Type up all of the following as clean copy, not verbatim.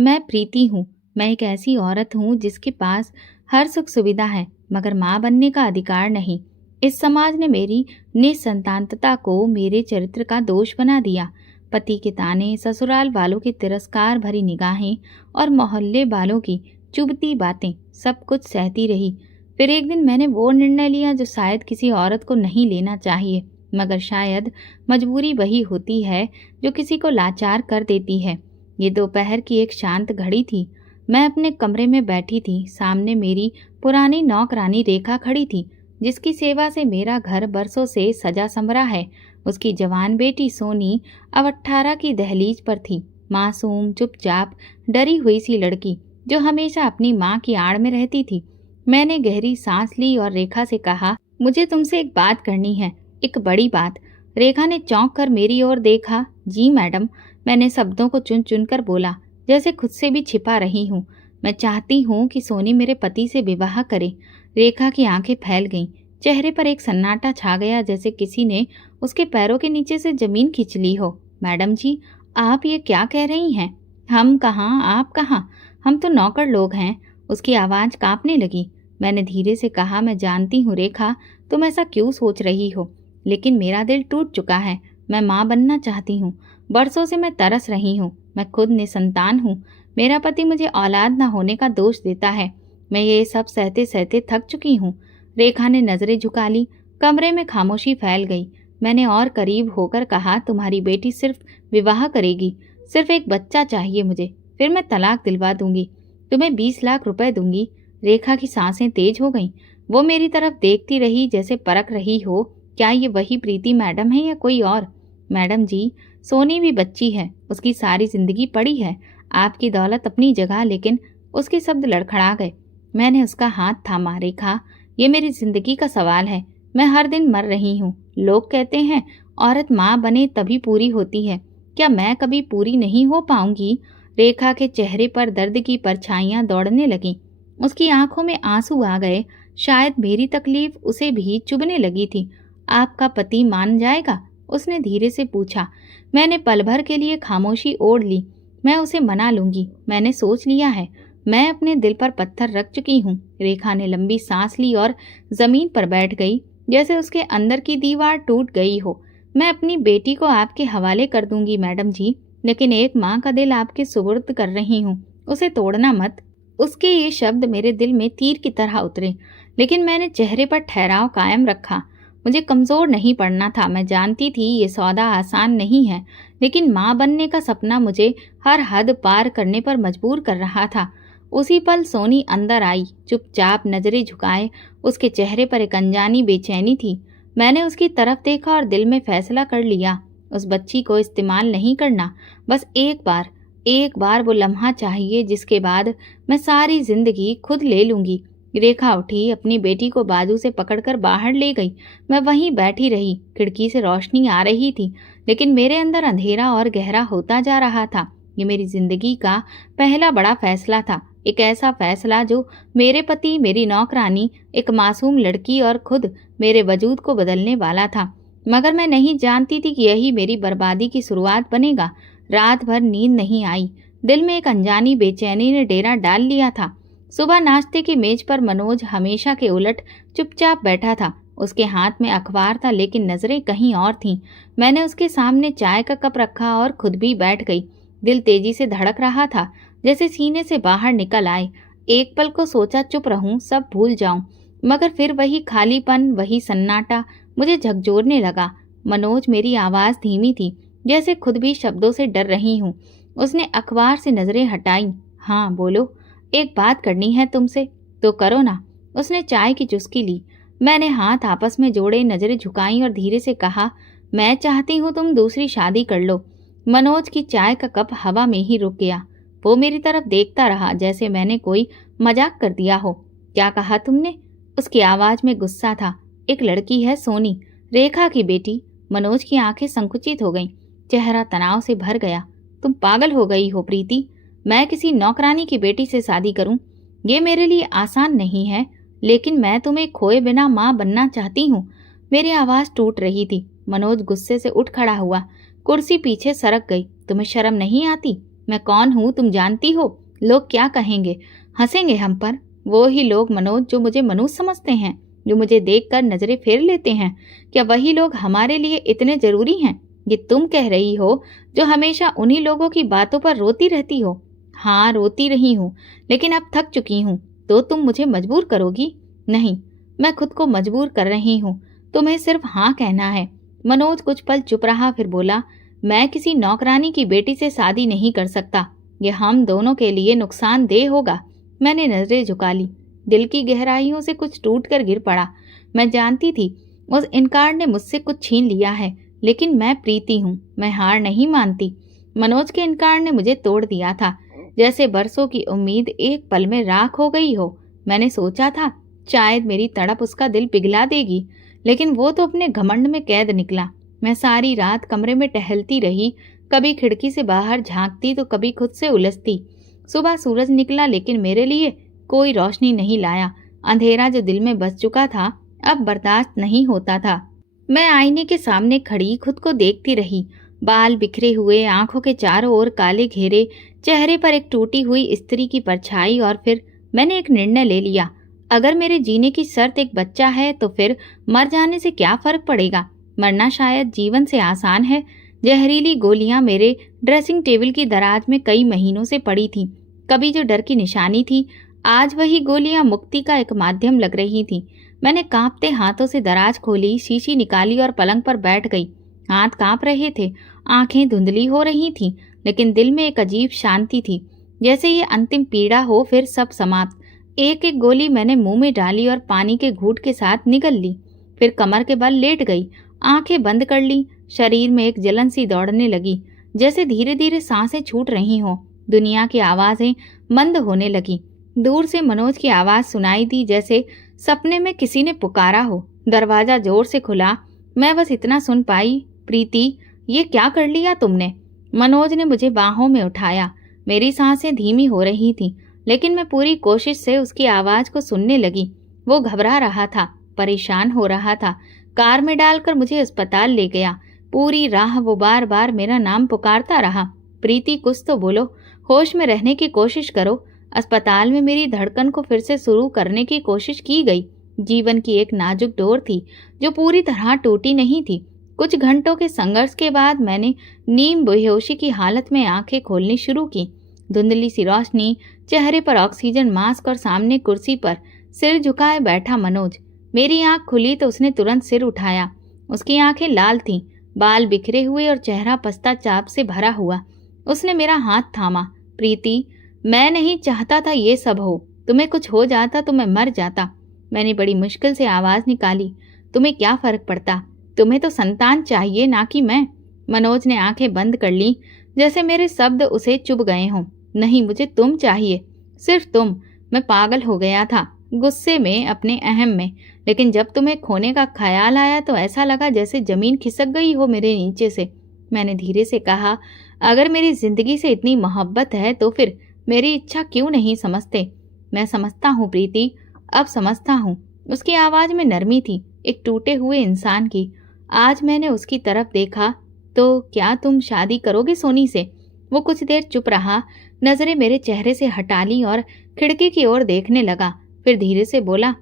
मैं प्रीति हूँ। मैं एक ऐसी औरत हूँ जिसके पास हर सुख सुविधा है, मगर माँ बनने का अधिकार नहीं। इस समाज ने मेरी निसंतानता को मेरे चरित्र का दोष बना दिया। पति के ताने, ससुराल वालों की तिरस्कार भरी निगाहें और मोहल्ले वालों की चुभती बातें, सब कुछ सहती रही। फिर एक दिन मैंने वो निर्णय लिया जो शायद किसी औरत को नहीं लेना चाहिए, मगर शायद मजबूरी वही होती है जो किसी को लाचार कर देती है। ये दोपहर की एक शांत घड़ी थी। मैं अपने कमरे में बैठी थी। सामने मेरी पुरानी नौकरानी रेखा खड़ी थी, जिसकी सेवा से मेरा घर बरसों से सजा संवरा है। उसकी जवान बेटी सोनी अब 18 की दहलीज पर थी। मासूम, चुपचाप, डरी हुई सी लड़की जो हमेशा अपनी माँ की आड़ में रहती थी। मैंने गहरी सांस ली और रेखा से कहा, मुझे तुमसे एक बात करनी है, एक बड़ी बात। रेखा ने चौंक कर मेरी ओर देखा। जी मैडम, मैंने शब्दों को चुन चुन कर बोला, जैसे खुद से भी छिपा रही हूँ। मैं चाहती हूँ कि सोनी मेरे पति से विवाह करे। रेखा की आंखें फैल गईं। चेहरे पर एक सन्नाटा छा गया, जैसे किसी ने उसके पैरों के नीचे से जमीन खींच ली हो। मैडम जी, आप ये क्या कह रही हैं? हम कहाँ, आप कहाँ? हम तो नौकर लोग हैं। उसकी आवाज़ कांपने लगी। मैंने धीरे से कहा, मैं जानती हूँ रेखा, तुम ऐसा क्यों सोच रही हो, लेकिन मेरा दिल टूट चुका है। मैं माँ बनना चाहती हूँ। बरसों से मैं तरस रही हूँ। मैं खुद निसंतान हूँ। मेरा पति मुझे औलाद न होने का दोष देता है। मैं ये सब सहते सहते थक चुकी हूँ। रेखा ने नजरें झुका ली। कमरे में खामोशी फैल गई। मैंने और करीब होकर कहा, तुम्हारी बेटी सिर्फ विवाह करेगी। सिर्फ एक बच्चा चाहिए मुझे, फिर मैं तलाक दिलवा दूंगी। तुम्हें 20 लाख रुपए दूंगी। रेखा की सांसें तेज हो गईं। वो मेरी तरफ देखती रही, जैसे परख रही हो, क्या ये वही प्रीति मैडम है या कोई और? मैडम जी, सोनी भी बच्ची है। उसकी सारी जिंदगी पड़ी है। आपकी दौलत अपनी जगह, लेकिन उसके शब्द लड़खड़ा गए। मैंने उसका हाथ थामा। रेखा, ये मेरी जिंदगी का सवाल है। मैं हर दिन मर रही हूँ। लोग कहते हैं औरत माँ बने तभी पूरी होती है। क्या मैं कभी पूरी नहीं हो पाऊंगी? रेखा के चेहरे पर दर्द की परछाइयां दौड़ने लगीं। उसकी आंखों में आंसू आ गए। शायद मेरी तकलीफ उसे भी चुभने लगी थी। आपका पति मान जाएगा? उसने धीरे से पूछा। मैंने पल भर के लिए खामोशी ओढ़ ली। मैं उसे मना लूंगी। मैंने सोच लिया है। मैं अपने दिल पर पत्थर रख चुकी हूँ। रेखा ने लंबी सांस ली और जमीन पर बैठ गई, जैसे उसके अंदर की दीवार टूट गई हो। मैं अपनी बेटी को आपके हवाले कर दूंगी मैडम जी, लेकिन एक माँ का दिल आपके सुपुर्द कर रही हूँ। उसे तोड़ना मत। उसके ये शब्द मेरे दिल में तीर की तरह उतरे, लेकिन मैंने चेहरे पर ठहराव कायम रखा। मुझे कमजोर नहीं पड़ना था। मैं जानती थी ये सौदा आसान नहीं है, लेकिन माँ बनने का सपना मुझे हर हद पार करने पर मजबूर कर रहा था। उसी पल सोनी अंदर आई, चुपचाप, नजरें झुकाए। उसके चेहरे पर एक अनजानी बेचैनी थी। मैंने उसकी तरफ देखा और दिल में फैसला कर लिया, उस बच्ची को इस्तेमाल नहीं करना। बस एक बार वो लम्हा चाहिए, जिसके बाद मैं सारी जिंदगी खुद ले लूंगी। रेखा उठी, अपनी बेटी को बाजू से पकड़कर बाहर ले गई। मैं वहीं बैठी रही। खिड़की से रोशनी आ रही थी, लेकिन मेरे अंदर अंधेरा और गहरा होता जा रहा था। ये मेरी जिंदगी का पहला बड़ा फैसला था। एक ऐसा फैसला जो मेरे पति, मेरी नौकरानी, एक मासूम लड़की और खुद मेरे वजूद को बदलने वाला था। मगर मैं नहीं जानती थी कि यही मेरी बर्बादी की शुरुआत बनेगा। रात भर नींद नहीं आई। दिल में एक अनजानी बेचैनी ने डेरा डाल लिया था। सुबह नाश्ते की मेज पर मनोज हमेशा के उलट चुपचाप बैठा था। उसके हाथ में अखबार था, लेकिन नजरें कहीं और थीं। मैंने उसके सामने चाय का कप रखा और खुद भी बैठ गई। दिल तेजी से धड़क रहा था, जैसे सीने से बाहर निकल आए। एक पल को सोचा चुप रहूं, सब भूल जाऊं, मगर फिर वही खालीपन, वही सन्नाटा मुझे झकझोरने लगा। मनोज, मेरी आवाज धीमी थी, जैसे खुद भी शब्दों से डर रही हूँ। उसने अखबार से नजरें हटाई। हाँ बोलो, एक बात करनी है तुमसे। तो करो ना। उसने चाय की चुस्की ली। मैंने हाथ आपस में जोड़े, नजरें झुकाई और धीरे से कहा, मैं चाहती हूँ तुम दूसरी शादी कर लो। मनोज की चाय का कप हवा में ही रुक गया। वो मेरी तरफ देखता रहा, जैसे मैंने कोई मजाक कर दिया हो। क्या कहा तुमने? उसकी आवाज में गुस्सा था। एक लड़की है सोनी, रेखा की बेटी। मनोज की आंखें संकुचित हो गईं। चेहरा तनाव से भर गया। तुम पागल हो गई हो प्रीति। मैं किसी नौकरानी की बेटी से शादी करूं? ये मेरे लिए आसान नहीं है, लेकिन मैं तुम्हें खोए बिना माँ बनना चाहती हूँ। मेरी आवाज टूट रही थी। मनोज गुस्से से उठ खड़ा हुआ। कुर्सी पीछे सरक गई। तुम्हें शर्म नहीं आती? मैं कौन हूँ तुम जानती हो? लोग क्या कहेंगे? हंसेंगे हम पर। वो ही लोग मनोज जो मुझे मनुष्य समझते हैं, जो मुझे देखकर नजरें फेर लेते हैं, क्या वही लोग हमारे लिए इतने जरूरी हैं? ये तुम कह रही हो जो हमेशा उन्हीं लोगों की बातों पर रोती रहती हो। हाँ, रोती रही हूँ, लेकिन अब थक चुकी हूँ। तो तुम मुझे मजबूर करोगी? नहीं, मैं खुद को मजबूर कर रही हूँ। तुम्हें सिर्फ हाँ कहना है। मनोज कुछ पल चुप रहा, फिर बोला, मैं किसी नौकरानी की बेटी से शादी नहीं कर सकता। ये हम दोनों के लिए नुकसानदेह होगा। मैंने नजरें झुका ली। दिल की गहराइयों से कुछ टूट कर गिर पड़ा। मैं जानती थी उस इनकार ने मुझसे कुछ छीन लिया है, लेकिन मैं प्रीति हूँ, मैं हार नहीं मानती। मनोज के इनकार ने मुझे तोड़ दिया था, जैसे बरसों की उम्मीद एक पल में राख हो गई हो। मैंने सोचा था शायद मेरी तड़प उसका दिल पिघला देगी, लेकिन वो तो अपने घमंड में कैद निकला। मैं सारी रात कमरे में टहलती रही, कभी खिड़की से बाहर झांकती तो कभी खुद से उलझती। सुबह सूरज निकला, लेकिन मेरे लिए कोई रोशनी नहीं लाया। अंधेरा जो दिल में बस चुका था अब बर्दाश्त नहीं होता था। मैं आईने के सामने खड़ी खुद को देखती रही। बाल बिखरे हुए, आंखों के चारों ओर काले घेरे, चेहरे पर एक टूटी हुई स्त्री की परछाई। और फिर मैंने एक निर्णय ले लिया। अगर मेरे जीने की शर्त एक बच्चा है तो फिर मर जाने से क्या फर्क पड़ेगा? मरना शायद जीवन से आसान है। जहरीली गोलियां मेरे ड्रेसिंग टेबल की दराज में कई महीनों से पड़ी थी। कभी जो डर की निशानी थी, आज वही गोलियां मुक्ति का एक माध्यम लग रही थी। मैंने कांपते हाथों से दराज खोली, शीशी निकाली और पलंग पर बैठ गई। हाथ कांप रहे थे, आंखें धुंधली हो रही थीं, लेकिन दिल में एक अजीब शांति थी, जैसे ये अंतिम पीड़ा हो, फिर सब समाप्त। एक एक गोली मैंने मुंह में डाली और पानी के घूंट के साथ निगल ली। फिर कमर के बल लेट गई, आंखें बंद कर ली। शरीर में एक जलन सी दौड़ने लगी, जैसे धीरे धीरे सांसें छूट रही हों। दुनिया की आवाजें मंद होने लगी। दूर से मनोज की आवाज सुनाई दी, जैसे सपने में किसी ने पुकारा हो। दरवाजा जोर से खुला। मैं बस इतना सुन पाई, प्रीति, ये क्या कर लिया तुमने? मनोज ने मुझे बाहों में उठाया। मेरी सांसें धीमी हो रही थीं, लेकिन मैं पूरी कोशिश से उसकी आवाज को सुनने लगी। वो घबरा रहा था, परेशान हो रहा था। कार में डालकर मुझे अस्पताल ले गया। पूरी राह वो बार बार मेरा नाम पुकारता रहा, प्रीति कुछ तो बोलो, होश में रहने की कोशिश करो। अस्पताल में मेरी धड़कन को फिर से शुरू करने की कोशिश की गई। जीवन की एक नाजुक डोर थी जो पूरी तरह टूटी नहीं थी। कुछ घंटों के संघर्ष के बाद मैंने नीम बेहोशी की हालत में आंखें खोलनी शुरू की। धुंधली सी रोशनी, चेहरे पर ऑक्सीजन मास्क और सामने कुर्सी पर सिर झुकाए बैठा मनोज। मेरी आंख खुली तो उसने तुरंत सिर उठाया। उसकी आंखें लाल थीं, बाल बिखरे हुए और चेहरा पश्चाताप से भरा हुआ। उसने मेरा हाथ थामा। प्रीति, मैं नहीं चाहता था ये सब हो। तुम्हें कुछ हो जाता तो मैं मर जाता। मैंने बड़ी मुश्किल से आवाज निकाली, तुम्हें क्या फर्क पड़ता? तुम्हें तो संतान चाहिए, ना कि मैं। मनोज ने आंखें बंद कर ली, जैसे मेरे शब्द उसे चुभ गए हों। नहीं, मुझे तुम चाहिए, सिर्फ तुम। मैं पागल हो गया था, गुस्से में, अपने अहम में। लेकिन जब तुम्हें खोने का ख्याल आया तो ऐसा लगा जैसे जमीन खिसक गई हो मेरे नीचे से। मैंने धीरे से कहा, अगर मेरी जिंदगी से इतनी मोहब्बत है तो फिर मेरी इच्छा क्यों नहीं समझते? मैं समझता हूँ प्रीति, अब समझता हूँ। उसकी आवाज में नरमी थी, एक टूटे हुए इंसान की। आज मैंने उसकी तरफ देखा। तो क्या तुम शादी करोगे सोनी से? वो कुछ देर चुप रहा, नजरें मेरे चेहरे से हटा ली और खिड़की की ओर देखने लगा। फिर धीरे से बोला,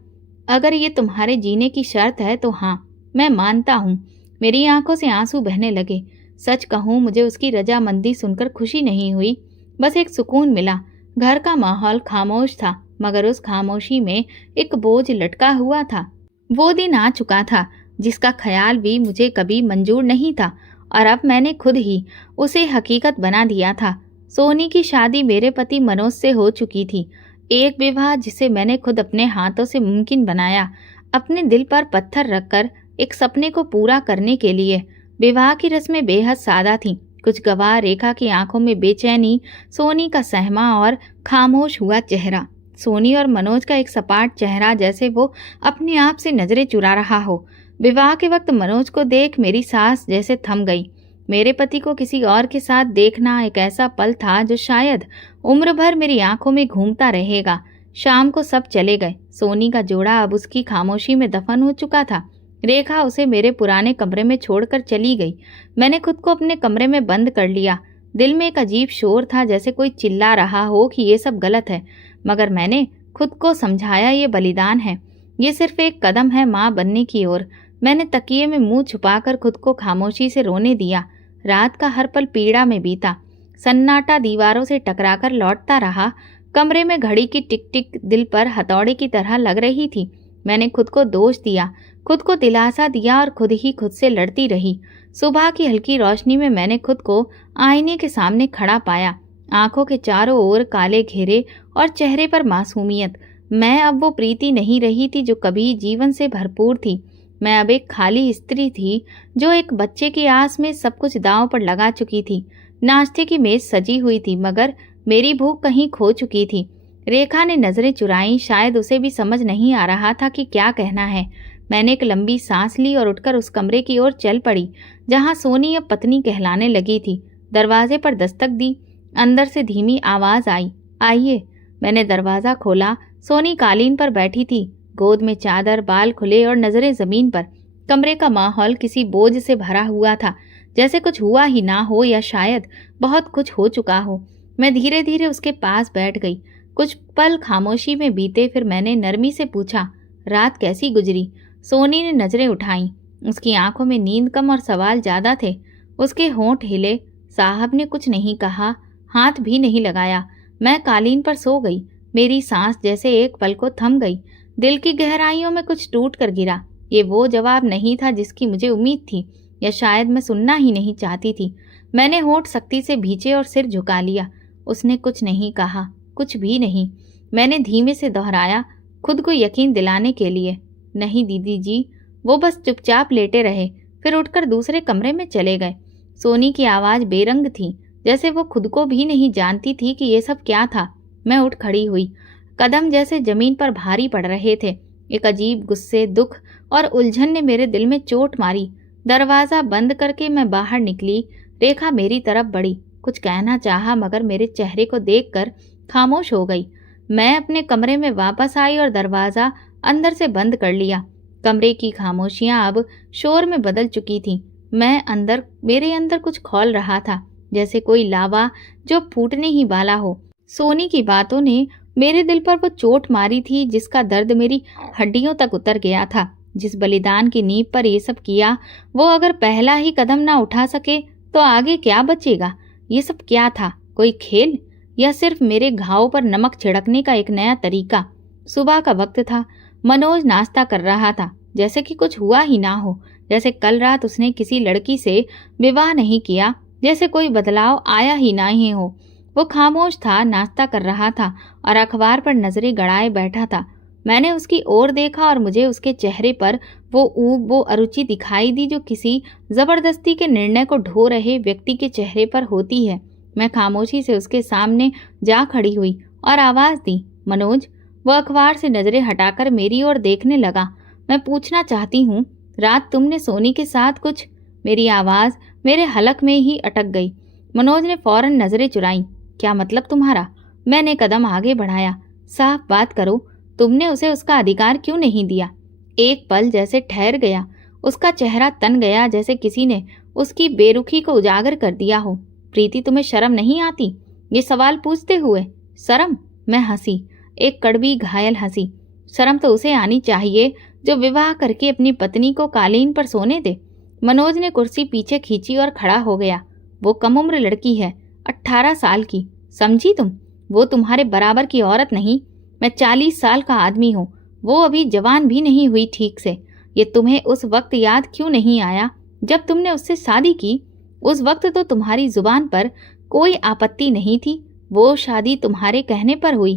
अगर ये तुम्हारे जीने की शर्त है तो हाँ, मैं मानता हूँ। मेरी आंखों से आंसू बहने लगे। सच कहूँ, मुझे उसकी रजामंदी सुनकर खुशी नहीं हुई, बस एक सुकून मिला। घर का माहौल खामोश था, मगर उस खामोशी में एक बोझ लटका हुआ था। वो दिन आ चुका था जिसका ख्याल भी मुझे कभी मंजूर नहीं था, और अब मैंने खुद ही उसे हकीकत बना दिया था। सोनी की शादी मेरे पति मनोज से हो चुकी थी। एक विवाह जिसे मैंने खुद अपने हाथों से मुमकिन बनाया, अपने दिल पर पत्थर रखकर एक सपने को पूरा करने के लिए। विवाह की रस्में बेहद सादा थीं। कुछ गवाह रेखा की आंखों में बेचैनी, सोनी का सहमा और खामोश हुआ चेहरा। सोनी और मनोज का एक सपाट चेहरा, जैसे वो अपने आप से नजरें चुरा रहा हो। विवाह के वक्त मनोज को देख मेरी सांस जैसे थम गई। मेरे पति को किसी और के साथ देखना एक ऐसा पल था जो शायद उम्र भर मेरी आंखों में घूमता रहेगा। शाम को सब चले गए। सोनी का जोड़ा अब उसकी खामोशी में दफन हो चुका था। रेखा उसे मेरे पुराने कमरे में छोड़कर चली गई। मैंने खुद को अपने कमरे में बंद कर लिया। दिल में एक अजीब शोर था, जैसे कोई चिल्ला रहा हो कि ये सब गलत है। मगर मैंने खुद को समझाया, ये बलिदान है, ये सिर्फ एक कदम है माँ बनने की ओर। मैंने तकिए में मुंह छुपाकर खुद को खामोशी से रोने दिया। रात का हर पल पीड़ा में बीता। सन्नाटा दीवारों से टकराकर लौटता रहा। कमरे में घड़ी की टिक टिक दिल पर हथौड़े की तरह लग रही थी। मैंने खुद को दोष दिया, खुद को दिलासा दिया और खुद ही खुद से लड़ती रही। सुबह की हल्की रोशनी में मैंने खुद को आईने के सामने खड़ा पाया। आंखों के चारों ओर काले घेरे और चेहरे पर मासूमियत। मैं अब वो प्रीति नहीं रही थी जो कभी जीवन से भरपूर थी। मैं अब एक खाली स्त्री थी जो एक बच्चे की आस में सब कुछ दांव पर लगा चुकी थी। नाश्ते की मेज सजी हुई थी, मगर मेरी भूख कहीं खो चुकी थी। रेखा ने नजरें चुराई। शायद उसे भी समझ नहीं आ रहा था कि क्या कहना है। मैंने एक लंबी सांस ली और उठकर उस कमरे की ओर चल पड़ी जहां सोनी अब पत्नी कहलाने लगी थी। दरवाजे पर दस्तक दी। अंदर से धीमी आवाज आई, आइए। मैंने दरवाजा खोला। सोनी कालीन पर बैठी थी, गोद में चादर, बाल खुले और नजरें जमीन पर। कमरे का माहौल किसी बोझ से भरा हुआ था, जैसे कुछ हुआ ही ना हो या शायद बहुत कुछ हो चुका हो। मैं धीरे धीरे उसके पास बैठ गई। कुछ पल खामोशी में बीते, फिर मैंने नरमी से पूछा, रात कैसी गुजरी? सोनी ने नजरें उठाईं। उसकी आंखों में नींद कम और सवाल ज्यादा थे। उसके होंठ हिले। साहब ने कुछ नहीं कहा, हाथ भी नहीं लगाया। मैं कालीन पर सो गई। मेरी सांस जैसे एक पल को थम गई। दिल की गहराइयों में कुछ टूट कर गिरा। ये वो जवाब नहीं था जिसकी मुझे उम्मीद थी, या शायद मैं सुनना ही नहीं चाहती थी। मैंने होंठ सख्ती से भींचे और सिर झुका लिया। उसने कुछ नहीं कहा, कुछ भी नहीं। मैंने धीमे से दोहराया, खुद को यकीन दिलाने के लिए, नहीं दीदी जी। वो बस चुपचाप लेटे रहे, फिर उठकर दूसरे कमरे में चले गए। सोनी की आवाज़ बेरंग थी, जैसे वो खुद को भी नहीं जानती थी कि ये सब क्या था। मैं उठ खड़ी हुई। कदम जैसे जमीन पर भारी पड़ रहे थे। एक अजीब गुस्से, दुख और उलझन ने मेरे दिल में चोट मारी। दरवाज़ा बंद करके मैं बाहर निकली। रेखा मेरी तरफ बढ़ी, कुछ कहना चाहा, मगर मेरे चेहरे को देखकर खामोश हो गई। मैं अपने कमरे में वापस आई और दरवाज़ा अंदर से बंद कर लिया। कमरे की खामोशियां अब शोर में बदल चुकी थीं। मेरे अंदर कुछ खौल रहा था, जैसे कोई लावा जो फूटने ही वाला हो। सोनी की बातों ने मेरे दिल पर वो चोट मारी थी जिसका दर्द मेरी हड्डियों तक उतर गया था। जिस बलिदान की नींव पर ये सब किया, वो अगर पहला ही कदम ना उठा सके तो आगे क्या बचेगा? ये सब क्या था? कोई खेल, या सिर्फ मेरे घावों पर नमक छिड़कने का एक नया तरीका? सुबह का वक्त था। मनोज नाश्ता कर रहा था, जैसे कि कुछ हुआ ही ना हो, जैसे कल रात उसने किसी लड़की से विवाह नहीं किया, जैसे कोई बदलाव आया ही ना ही हो। वो खामोश था, नाश्ता कर रहा था और अखबार पर नजरें गड़ाए बैठा था। मैंने उसकी ओर देखा और मुझे उसके चेहरे पर वो ऊब, वो अरुचि दिखाई दी जो किसी जबरदस्ती के निर्णय को ढो रहे व्यक्ति के चेहरे पर होती है। मैं खामोशी से उसके सामने जा खड़ी हुई और आवाज दी, मनोज। वो अखबार से नजरें हटाकर मेरी ओर देखने लगा। मैं पूछना चाहती हूँ, रात तुमने सोनी के साथ कुछ? मेरी आवाज मेरे हलक में ही अटक गई। मनोज ने फौरन नजरें चुराई। क्या मतलब तुम्हारा? मैंने कदम आगे बढ़ाया। साफ बात करो, तुमने उसे उसका अधिकार क्यों नहीं दिया? एक पल जैसे ठहर गया। उसका चेहरा तन गया, जैसे किसी ने उसकी बेरुखी को उजागर कर दिया हो। प्रीति, तुम्हें शर्म नहीं आती? ये सवाल पूछते हुए। शर्म? मैं हंसी, एक कड़वी घायल हंसी। शर्म तो उसे आनी चाहिए जो विवाह करके अपनी पत्नी को कालीन पर सोने दे। मनोज ने कुर्सी पीछे खींची और खड़ा हो गया। वो कम उम्र लड़की है, 18 साल की, समझी तुम? वो तुम्हारे बराबर की औरत नहीं। मैं 40 साल का आदमी हूँ, वो अभी जवान भी नहीं हुई ठीक से। ये तुम्हें उस वक्त याद क्यों नहीं आया जब तुमने उससे शादी की? उस वक्त तो तुम्हारी जुबान पर कोई आपत्ति नहीं थी। वो शादी तुम्हारे कहने पर हुई।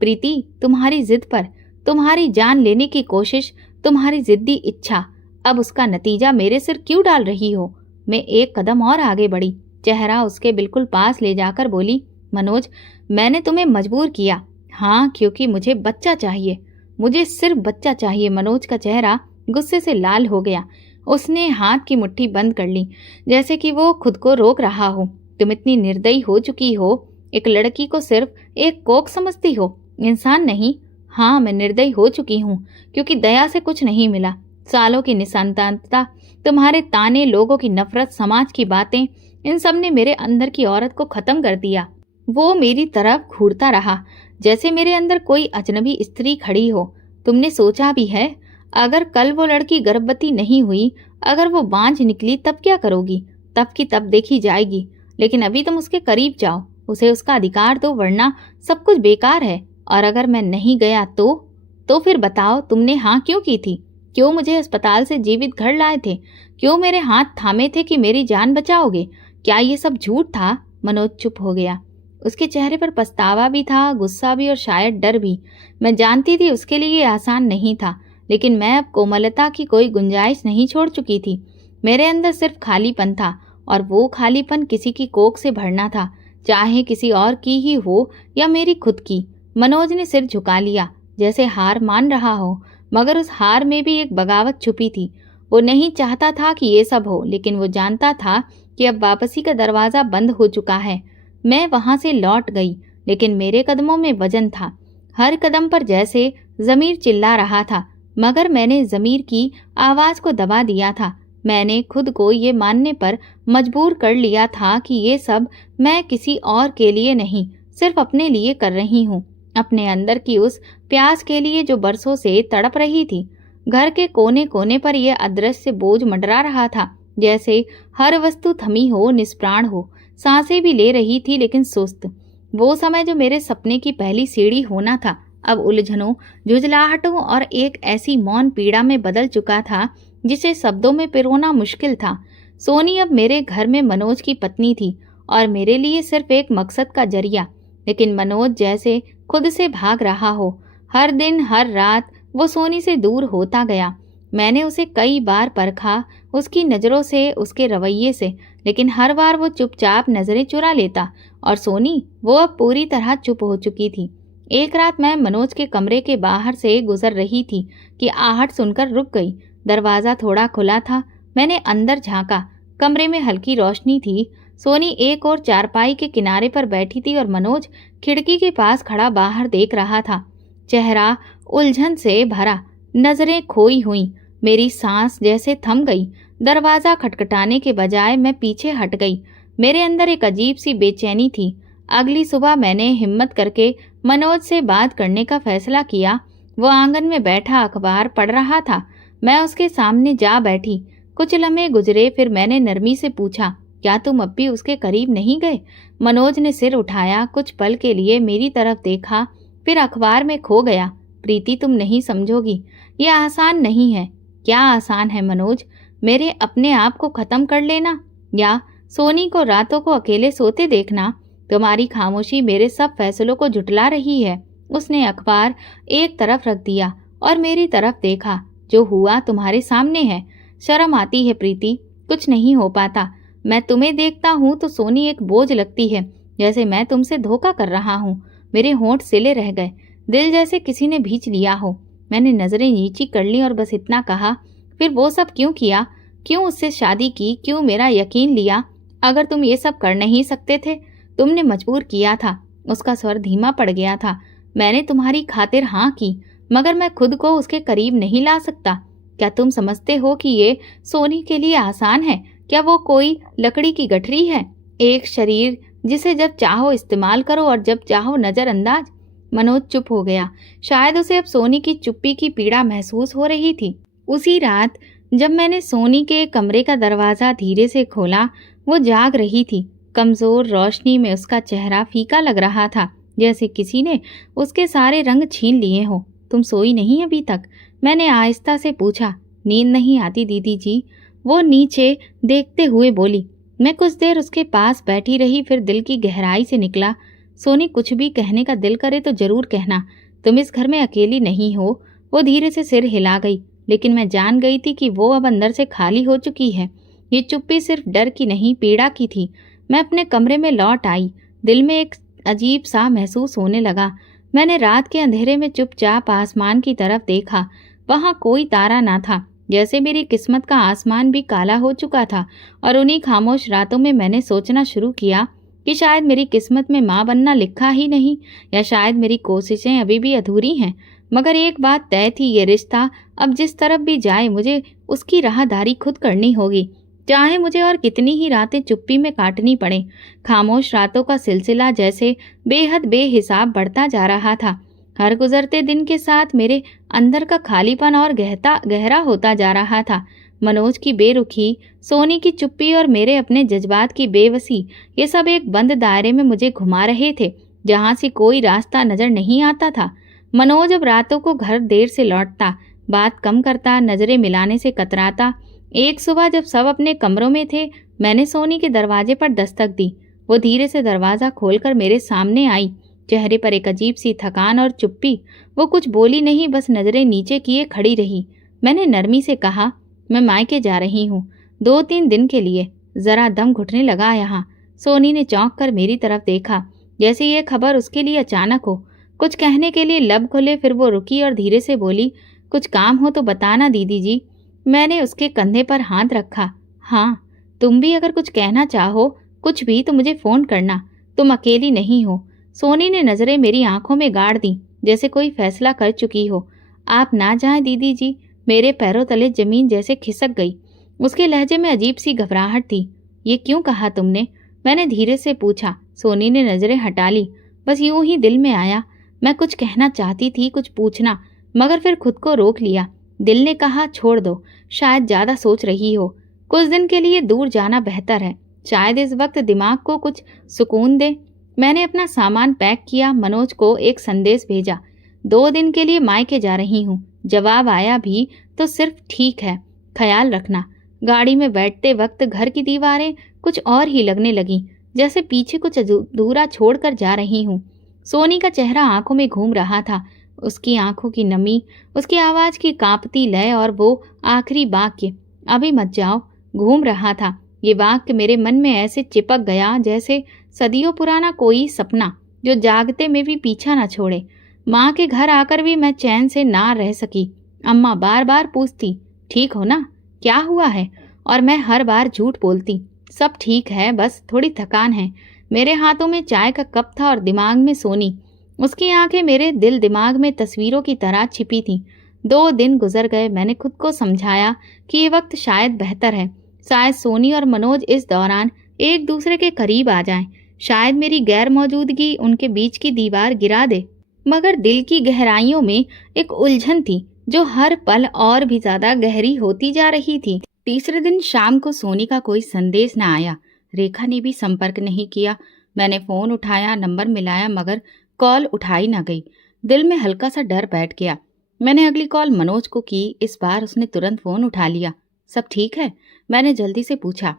प्रीति, तुम्हारी जिद पर, तुम्हारी जान लेने की कोशिश, तुम्हारी जिद्दी इच्छा, अब उसका नतीजा मेरे सिर क्यों डाल रही हो? मैं एक कदम और आगे बढ़ी, चेहरा उसके बिल्कुल पास ले जाकर बोली, मनोज, मैंने तुम्हें मजबूर किया। हाँ, क्योंकि मुझे बच्चा चाहिए, मुझे सिर्फ बच्चा चाहिए। मनोज का चेहरा गुस्से से लाल हो गया। उसने हाथ की मुट्ठी बंद कर ली, जैसे कि वो खुद को रोक रहा हो। तुम इतनी निर्दयी हो चुकी हो, एक लड़की को सिर्फ एक कोख समझती हो, इंसान नहीं। हाँ, मैं निर्दयी हो चुकी हूँ, क्योंकि दया से कुछ नहीं मिला। सालों की निसंतानता, तुम्हारे ताने, लोगों की नफरत, समाज की बातें, इन सब ने मेरे अंदर की औरत को खत्म कर दिया। वो मेरी तरफ घूरता रहा, जैसे मेरे अंदर कोई अजनबी स्त्री खड़ी हो। तुमने सोचा भी है, अगर कल वो लड़की गर्भवती नहीं हुई, अगर वो बांझ निकली, तब क्या करोगी? तब की तब देखी जाएगी। लेकिन अभी तुम उसके करीब जाओ, उसे उसका अधिकार दो, वरना सब कुछ बेकार है। और अगर मैं नहीं गया तो फिर बताओ, तुमने हाँ क्यों की थी? क्यों मुझे अस्पताल से जीवित घर लाए थे? क्यों मेरे हाथ थामे थे कि मेरी जान बचाओगे? क्या ये सब झूठ था? मनोज चुप हो गया। उसके चेहरे पर पछतावा भी था, गुस्सा भी और शायद डर भी। मैं जानती थी उसके लिए ये आसान नहीं था, लेकिन मैं अब कोमलता की कोई गुंजाइश नहीं छोड़ चुकी थी। मेरे अंदर सिर्फ खालीपन था, और वो खालीपन किसी की कोख से भरना था, चाहे किसी और की ही हो या मेरी खुद की। मनोज ने सिर झुका लिया, जैसे हार मान रहा हो, मगर उस हार में भी एक बगावत छुपी थी। वो नहीं चाहता था कि ये सब हो, लेकिन वो जानता था कि अब वापसी का दरवाज़ा बंद हो चुका है। मैं वहां से लौट गई, लेकिन मेरे कदमों में वजन था। हर कदम पर जैसे ज़मीर चिल्ला रहा था, मगर मैंने ज़मीर की आवाज़ को दबा दिया था। मैंने खुद को ये मानने पर मजबूर कर लिया था कि ये सब मैं किसी और के लिए नहीं, सिर्फ अपने लिए कर रही हूँ, अपने अंदर की उस प्यास के लिए जो बरसों से तड़प रही थी। घर के कोने कोने पर यह अदृश्य बोझ मंडरा रहा था, जैसे हर वस्तु थमी हो, निष्प्राण हो। सांसें भी ले रही थी, लेकिन सुस्त। वो समय जो मेरे सपने की पहली सीढ़ी होना था, अब उलझनों, झुंझलाहटों और एक ऐसी मौन पीड़ा में बदल चुका था जिसे शब्दों में पिरोना मुश्किल था। सोनी अब मेरे घर में मनोज की पत्नी थी, और मेरे लिए सिर्फ एक मकसद का जरिया। लेकिन मनोज जैसे खुद से भाग रहा हो। हर दिन हर रात वो सोनी से दूर होता गया। मैंने उसे कई बार परखा, उसकी नज़रों से, उसके रवैये से, लेकिन हर बार वो चुपचाप नज़रें चुरा लेता। और सोनी, वो अब पूरी तरह चुप हो चुकी थी। एक रात मैं मनोज के कमरे के बाहर से गुजर रही थी कि आहट सुनकर रुक गई। दरवाज़ा थोड़ा खुला था। मैंने अंदर झांका। कमरे में हल्की रोशनी थी। सोनी एक और चारपाई के किनारे पर बैठी थी और मनोज खिड़की के पास खड़ा बाहर देख रहा था, चेहरा उलझन से भरा, नजरें खोई हुई। मेरी सांस जैसे थम गई। दरवाज़ा खटखटाने के बजाय मैं पीछे हट गई। मेरे अंदर एक अजीब सी बेचैनी थी। अगली सुबह मैंने हिम्मत करके मनोज से बात करने का फैसला किया। वो आंगन में बैठा अखबार पढ़ रहा था। मैं उसके सामने जा बैठी। कुछ लम्हे गुजरे, फिर मैंने नरमी से पूछा, क्या तुम अब भी उसके करीब नहीं गए? मनोज ने सिर उठाया, कुछ पल के लिए मेरी तरफ देखा, फिर अखबार में खो गया। प्रीति, तुम नहीं समझोगी, यह आसान नहीं है। क्या आसान है मनोज? मेरे अपने आप को खत्म कर लेना, या सोनी को रातों को अकेले सोते देखना? तुम्हारी खामोशी मेरे सब फैसलों को झुठला रही है। उसने अखबार एक तरफ रख दिया और मेरी तरफ देखा। जो हुआ तुम्हारे सामने है। शर्म आती है प्रीति, कुछ नहीं हो पाता। मैं तुम्हें देखता हूँ तो सोनी एक बोझ लगती है, जैसे मैं तुमसे धोखा कर रहा हूँ। मेरे होंठ सिले रह गए, दिल जैसे किसी ने भींच लिया हो। मैंने नजरें नीची कर ली और बस इतना कहा, फिर वो सब क्यों किया? क्यों उससे शादी की? क्यों मेरा यकीन लिया? अगर तुम ये सब कर नहीं सकते थे, तुमने मजबूर किया था। उसका स्वर धीमा पड़ गया था। मैंने तुम्हारी खातिर हाँ की, मगर मैं खुद को उसके करीब नहीं ला सकता। क्या तुम समझते हो कि ये सोनी के लिए आसान है? क्या वो कोई लकड़ी की गठरी है? एक शरीर जिसे जब चाहो इस्तेमाल करो और जब चाहो नजरअंदाज। मनोज चुप हो गया। शायद उसे अब सोनी की चुप्पी की पीड़ा महसूस हो रही थी। उसी रात जब मैंने सोनी के कमरे का दरवाज़ा धीरे से खोला, वो जाग रही थी। कमज़ोर रोशनी में उसका चेहरा फीका लग रहा था, जैसे किसी ने उसके सारे रंग छीन लिए हो। तुम सोई नहीं अभी तक? मैंने आहिस्ता से पूछा। नींद नहीं आती दीदी जी, वो नीचे देखते हुए बोली। मैं कुछ देर उसके पास बैठी रही, फिर दिल की गहराई से निकला, सोनी, कुछ भी कहने का दिल करे तो जरूर कहना। तुम इस घर में अकेली नहीं हो। वो धीरे से सिर हिला गई, लेकिन मैं जान गई थी कि वो अब अंदर से खाली हो चुकी है। ये चुप्पी सिर्फ डर की नहीं, पीड़ा की थी। मैं अपने कमरे में लौट आई। दिल में एक अजीब सा महसूस होने लगा। मैंने रात के अंधेरे में चुपचाप आसमान की तरफ देखा। वहाँ कोई तारा ना था, जैसे मेरी किस्मत का आसमान भी काला हो चुका था। और उन्हीं खामोश रातों में मैंने सोचना शुरू किया कि शायद मेरी किस्मत में माँ बनना लिखा ही नहीं, या शायद मेरी कोशिशें अभी भी अधूरी हैं। मगर एक बात तय थी, ये रिश्ता अब जिस तरफ भी जाए मुझे उसकी राहदारी खुद करनी होगी। चाहे मुझे और कितनी ही रातें चुप्पी में काटनी पड़े। खामोश रातों का सिलसिला जैसे बेहद बेहिसाब बढ़ता जा रहा था। हर गुजरते दिन के साथ मेरे अंदर का खालीपन और गहरा होता जा रहा था। मनोज की बेरुखी, सोनी की चुप्पी और मेरे अपने जज्बात की बेबसी, ये सब एक बंद दायरे में मुझे घुमा रहे थे, जहां से कोई रास्ता नजर नहीं आता था। मनोज अब रातों को घर देर से लौटता, बात कम करता, नजरें मिलाने से कतराता। एक सुबह जब सब अपने कमरों में थे, मैंने सोनी के दरवाजे पर दस्तक दी। वो धीरे से दरवाजा खोलकर मेरे सामने आई, चेहरे पर एक अजीब सी थकान और चुप्पी। वो कुछ बोली नहीं, बस नजरें नीचे किए खड़ी रही। मैंने नरमी से कहा, मैं मायके जा रही हूँ, 2-3 दिन के लिए। जरा दम घुटने लगा यहाँ। सोनी ने चौंक कर मेरी तरफ देखा, जैसे ये खबर उसके लिए अचानक हो। कुछ कहने के लिए लब खुले, फिर वो रुकी और धीरे से बोली, कुछ काम हो तो बताना दीदी जी। मैंने उसके कंधे पर हाथ रखा। हाँ, तुम भी अगर कुछ कहना चाहो, कुछ भी, तो मुझे फोन करना, तुम अकेली नहीं हो। सोनी ने नजरें मेरी आंखों में गाड़ दी, जैसे कोई फैसला कर चुकी हो। आप ना जाएं दीदी जी। मेरे पैरों तले जमीन जैसे खिसक गई। उसके लहजे में अजीब सी घबराहट थी। ये क्यों कहा तुमने? मैंने धीरे से पूछा। सोनी ने नजरें हटा ली। बस यूं ही दिल में आया। मैं कुछ कहना चाहती थी, कुछ पूछना, मगर फिर खुद को रोक लिया। दिल ने कहा, छोड़ दो, शायद ज्यादा सोच रही हो। कुछ दिन के लिए दूर जाना बेहतर है, शायद इस वक्त दिमाग को कुछ सुकून दे। मैंने अपना सामान पैक किया, मनोज को एक संदेश भेजा, 2 दिन के लिए मायके जा रही हूँ। जवाब आया भी तो सिर्फ ठीक है, ख्याल रखना। गाड़ी में बैठते वक्त घर की दीवारें कुछ और ही लगने लगी, जैसे पीछे कुछ अधूरा छोड़कर जा रही हूँ। सोनी का चेहरा आंखों में घूम रहा था, उसकी आंखों की नमी, उसकी आवाज की कांपती लय और वो आखिरी वाक्य, अभी मत जाओ, घूम रहा था। ये वाक्य मेरे मन में ऐसे चिपक गया जैसे सदियों पुराना कोई सपना, जो जागते में भी पीछा न छोड़े। माँ के घर आकर भी मैं चैन से ना रह सकी। अम्मा बार बार पूछती, ठीक हो ना, क्या हुआ है? और मैं हर बार झूठ बोलती, सब ठीक है, बस थोड़ी थकान है। मेरे हाथों में चाय का कप था और दिमाग में सोनी। उसकी आंखें मेरे दिल दिमाग में तस्वीरों की तरह छिपी थीं। 2 दिन गुजर गए। मैंने खुद को समझाया कि ये वक्त शायद बेहतर है। शायद सोनी और मनोज इस दौरान एक दूसरे के करीब आ जाएं। शायद मेरी गैर मौजूदगी उनके बीच की दीवार गिरा दे। मगर दिल की गहराइयों में एक उलझन थी, जो हर पल और भी ज्यादा गहरी होती जा रही थी। तीसरे दिन शाम को सोनी का कोई संदेश न आया। रेखा ने भी संपर्क नहीं किया। मैंने फोन उठाया, नंबर मिलाया, मगर कॉल उठाई न गई। दिल में हल्का सा डर बैठ गया। मैंने अगली कॉल मनोज को की। इस बार उसने तुरंत फोन उठा लिया। सब ठीक है? मैंने जल्दी से पूछा।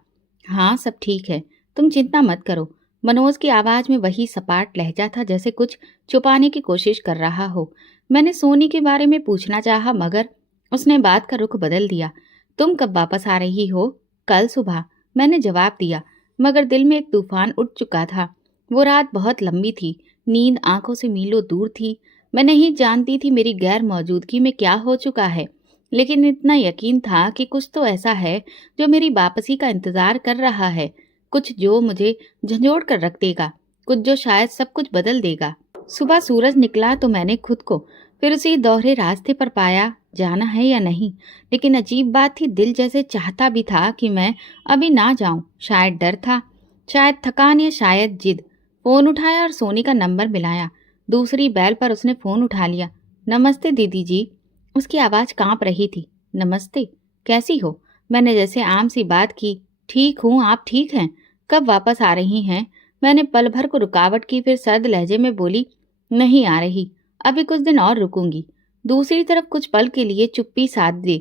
हाँ, सब ठीक है, तुम चिंता मत करो। मनोज की आवाज में वही सपाट लहजा था, जैसे कुछ छुपाने की कोशिश कर रहा हो। मैंने सोनी के बारे में पूछना चाहा, मगर उसने बात का रुख बदल दिया। तुम कब वापस आ रही हो? कल सुबह, मैंने जवाब दिया, मगर दिल में एक तूफान उठ चुका था। वो रात बहुत लंबी थी, नींद आंखों से मीलों दूर थी। मैं नहीं जानती थी मेरी गैर मौजूदगी में क्या हो चुका है, लेकिन इतना यकीन था कि कुछ तो ऐसा है जो मेरी वापसी का इंतजार कर रहा है, कुछ जो मुझे झंझोड़ कर रख देगा, कुछ जो शायद सब कुछ बदल देगा। सुबह सूरज निकला तो मैंने खुद को फिर उसी दोहरे रास्ते पर पाया, जाना है या नहीं। लेकिन अजीब बात थी, दिल जैसे चाहता भी था कि मैं अभी ना जाऊं। शायद डर था, शायद थकान, या शायद जिद। फोन उठाया और सोनी का नंबर मिलाया। दूसरी बैल पर उसने फोन उठा लिया। नमस्ते दीदी जी। उसकी आवाज कांप रही थी। नमस्ते, कैसी हो? मैंने जैसे आम सी बात की। ठीक हूँ, आप ठीक हैं? कब वापस आ रही हैं? मैंने पल भर को रुकावट की, फिर सर्द लहजे में बोली, नहीं आ रही, अभी कुछ दिन और रुकूंगी। दूसरी तरफ कुछ पल के लिए चुप्पी साध दी।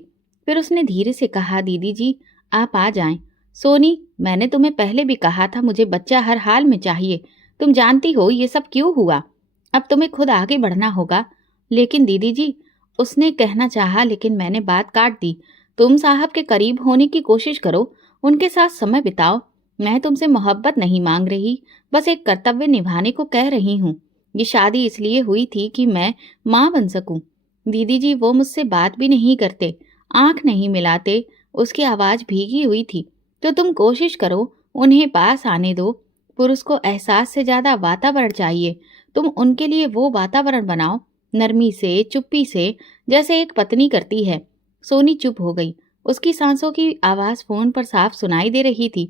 फिर उसने धीरे से कहा, दीदी जी आप आ जाएं। सोनी, मैंने तुम्हें पहले भी कहा था, मुझे बच्चा हर हाल में चाहिए। तुम जानती हो ये सब क्यों हुआ। अब तुम्हें खुद आगे बढ़ना होगा। लेकिन दीदी जी, उसने कहना चाहा, लेकिन मैंने बात काट दी। तुम साहब के करीब होने की कोशिश करो, उनके साथ समय बिताओ। मैं तुमसे मोहब्बत नहीं मांग रही, बस एक कर्तव्य निभाने को कह रही हूँ। ये शादी इसलिए हुई थी कि मैं माँ बन सकूं। दीदी जी, वो मुझसे बात भी नहीं करते, आंख नहीं मिलाते, उसकी आवाज भीगी हुई थी। तो तुम कोशिश करो, उन्हें पास आने दो। पुरुष को एहसास से ज्यादा वातावरण चाहिए। तुम उनके लिए वो वातावरण बनाओ, नरमी से, चुप्पी से, जैसे एक पत्नी करती है। सोनी चुप हो गई। उसकी सांसों की आवाज़ फ़ोन पर साफ सुनाई दे रही थी।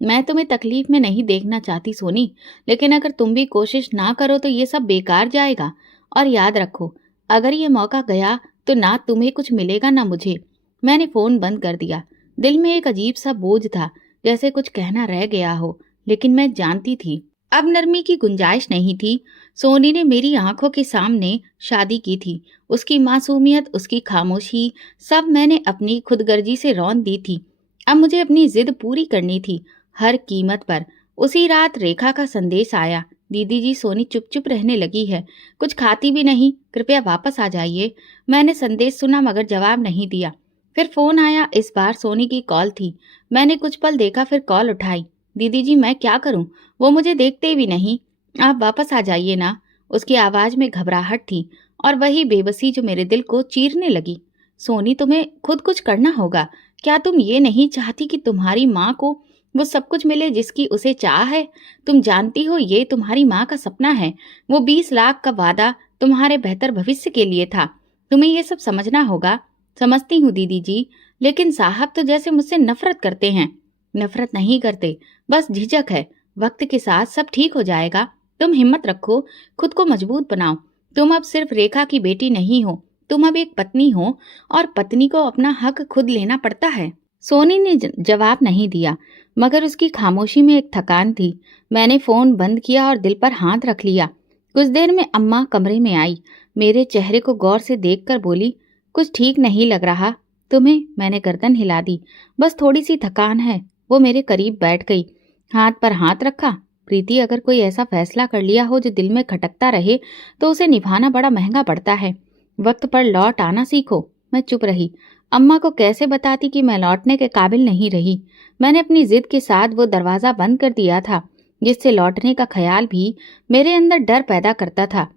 मैं तुम्हें तकलीफ में नहीं देखना चाहती सोनी, लेकिन अगर तुम भी कोशिश ना करो तो ये सब बेकार जाएगा। और याद रखो, अगर ये मौका गया तो ना तुम्हें कुछ मिलेगा ना मुझे। मैंने फ़ोन बंद कर दिया। दिल में एक अजीब सा बोझ था, जैसे कुछ कहना रह गया हो, लेकिन मैं जानती थी अब नरमी की गुंजाइश नहीं थी। सोनी ने मेरी आंखों के सामने शादी की थी। उसकी मासूमियत, उसकी खामोशी, सब मैंने अपनी खुदगर्जी से रौंद दी थी। अब मुझे अपनी जिद पूरी करनी थी, हर कीमत पर। उसी रात रेखा का संदेश आया, दीदी जी सोनी चुप चुप रहने लगी है, कुछ खाती भी नहीं, कृपया वापस आ जाइए। मैंने संदेश सुना मगर जवाब नहीं दिया। फिर फोन आया, इस बार सोनी की कॉल थी। मैंने कुछ पल देखा, फिर कॉल उठाई। दीदी जी मैं क्या करूं, वो मुझे देखते भी नहीं, आप वापस आ जाइए ना। उसकी आवाज में घबराहट थी और वही बेबसी जो मेरे दिल को चीरने लगी। सोनी तुम्हें खुद कुछ करना होगा। क्या तुम ये नहीं चाहती कि तुम्हारी माँ को वो सब कुछ मिले जिसकी उसे चाह है? तुम जानती हो ये तुम्हारी माँ का सपना है। वो 20 लाख का वादा तुम्हारे बेहतर भविष्य के लिए था। तुम्हें ये सब समझना होगा। समझती हूँ दीदी जी, लेकिन साहब तो जैसे मुझसे नफरत करते हैं। नफरत नहीं करते, बस झिझक है। वक्त के साथ सब ठीक हो जाएगा। तुम हिम्मत रखो, खुद को मजबूत बनाओ। तुम अब सिर्फ रेखा की बेटी नहीं हो, तुम अब एक पत्नी हो, और पत्नी को अपना हक खुद लेना पड़ता है। सोनी ने जवाब नहीं दिया, मगर उसकी खामोशी में एक थकान थी। मैंने फोन बंद किया और दिल पर हाथ रख लिया। कुछ देर में अम्मा कमरे में आई। मेरे चेहरे को गौर से देखकर बोली, कुछ ठीक नहीं लग रहा तुम्हें? मैंने गर्दन हिला दी। बस थोड़ी सी थकान है। वो मेरे करीब बैठ गई, हाथ पर हाथ रखा। प्रीति, अगर कोई ऐसा फैसला कर लिया हो जो दिल में खटकता रहे तो उसे निभाना बड़ा महंगा पड़ता है। वक्त पर लौट आना सीखो। मैं चुप रही। अम्मा को कैसे बताती कि मैं लौटने के काबिल नहीं रही। मैंने अपनी जिद के साथ वो दरवाज़ा बंद कर दिया था जिससे लौटने का ख्याल भी मेरे अंदर डर पैदा करता था।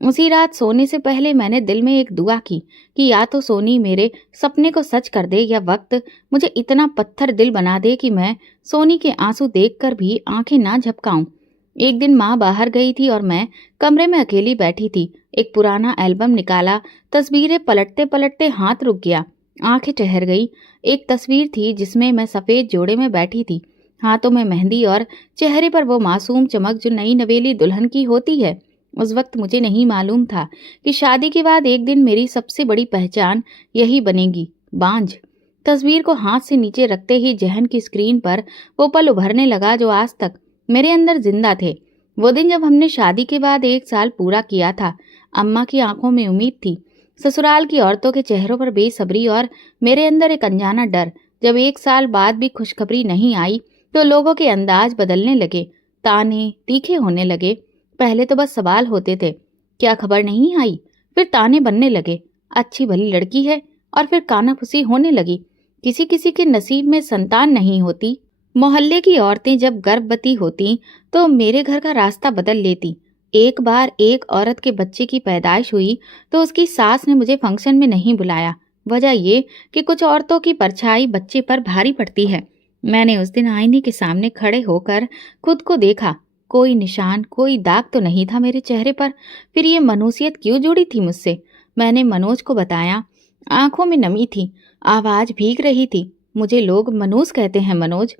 उसी रात सोने से पहले मैंने दिल में एक दुआ की कि या तो सोनी मेरे सपने को सच कर दे, या वक्त मुझे इतना पत्थर दिल बना दे कि मैं सोनी के आंसू देखकर भी आंखें ना झपकाऊं। एक दिन माँ बाहर गई थी और मैं कमरे में अकेली बैठी थी। एक पुराना एल्बम निकाला, तस्वीरें पलटते पलटते हाथ रुक गया, आंखें ठहर गई। एक तस्वीर थी जिसमें मैं सफेद जोड़े में बैठी थी, हाथों में मेहंदी और चेहरे पर वो मासूम चमक जो नई नवेली दुल्हन की होती है। उस वक्त मुझे नहीं मालूम था कि शादी के बाद एक दिन मेरी सबसे बड़ी पहचान यही बनेगी, बांझ। तस्वीर को हाथ से नीचे रखते ही जहन की स्क्रीन पर वो पल उभरने लगा जो आज तक मेरे अंदर जिंदा थे। वो दिन जब हमने शादी के बाद 1 साल पूरा किया था। अम्मा की आंखों में उम्मीद थी, ससुराल की औरतों के चेहरों पर बेसब्री और मेरे अंदर एक अनजाना डर। जब 1 साल बाद भी खुशखबरी नहीं आई तो लोगों के अंदाज बदलने लगे, ताने तीखे होने लगे। पहले तो बस सवाल होते थे, क्या खबर नहीं आई? फिर ताने बनने लगे, अच्छी भली लड़की है। और फिर कानाफूसी होने लगी, किसी किसी के नसीब में संतान नहीं होती। मोहल्ले की औरतें जब गर्भवती होती तो मेरे घर का रास्ता बदल लेती। एक बार एक औरत के बच्चे की पैदाइश हुई तो उसकी सास ने मुझे फंक्शन में नहीं बुलाया। वजह ये कि कुछ औरतों की परछाई बच्चे पर भारी पड़ती है। मैंने उस दिन आईने के सामने खड़े होकर खुद को देखा। कोई निशान, कोई दाग तो नहीं था मेरे चेहरे पर। फिर ये मनुष्यत क्यों जुड़ी थी मुझसे? मैंने मनोज को बताया। आंखों में नमी थी, आवाज भीग रही थी। मुझे लोग मनोज कहते हैं। मनोज,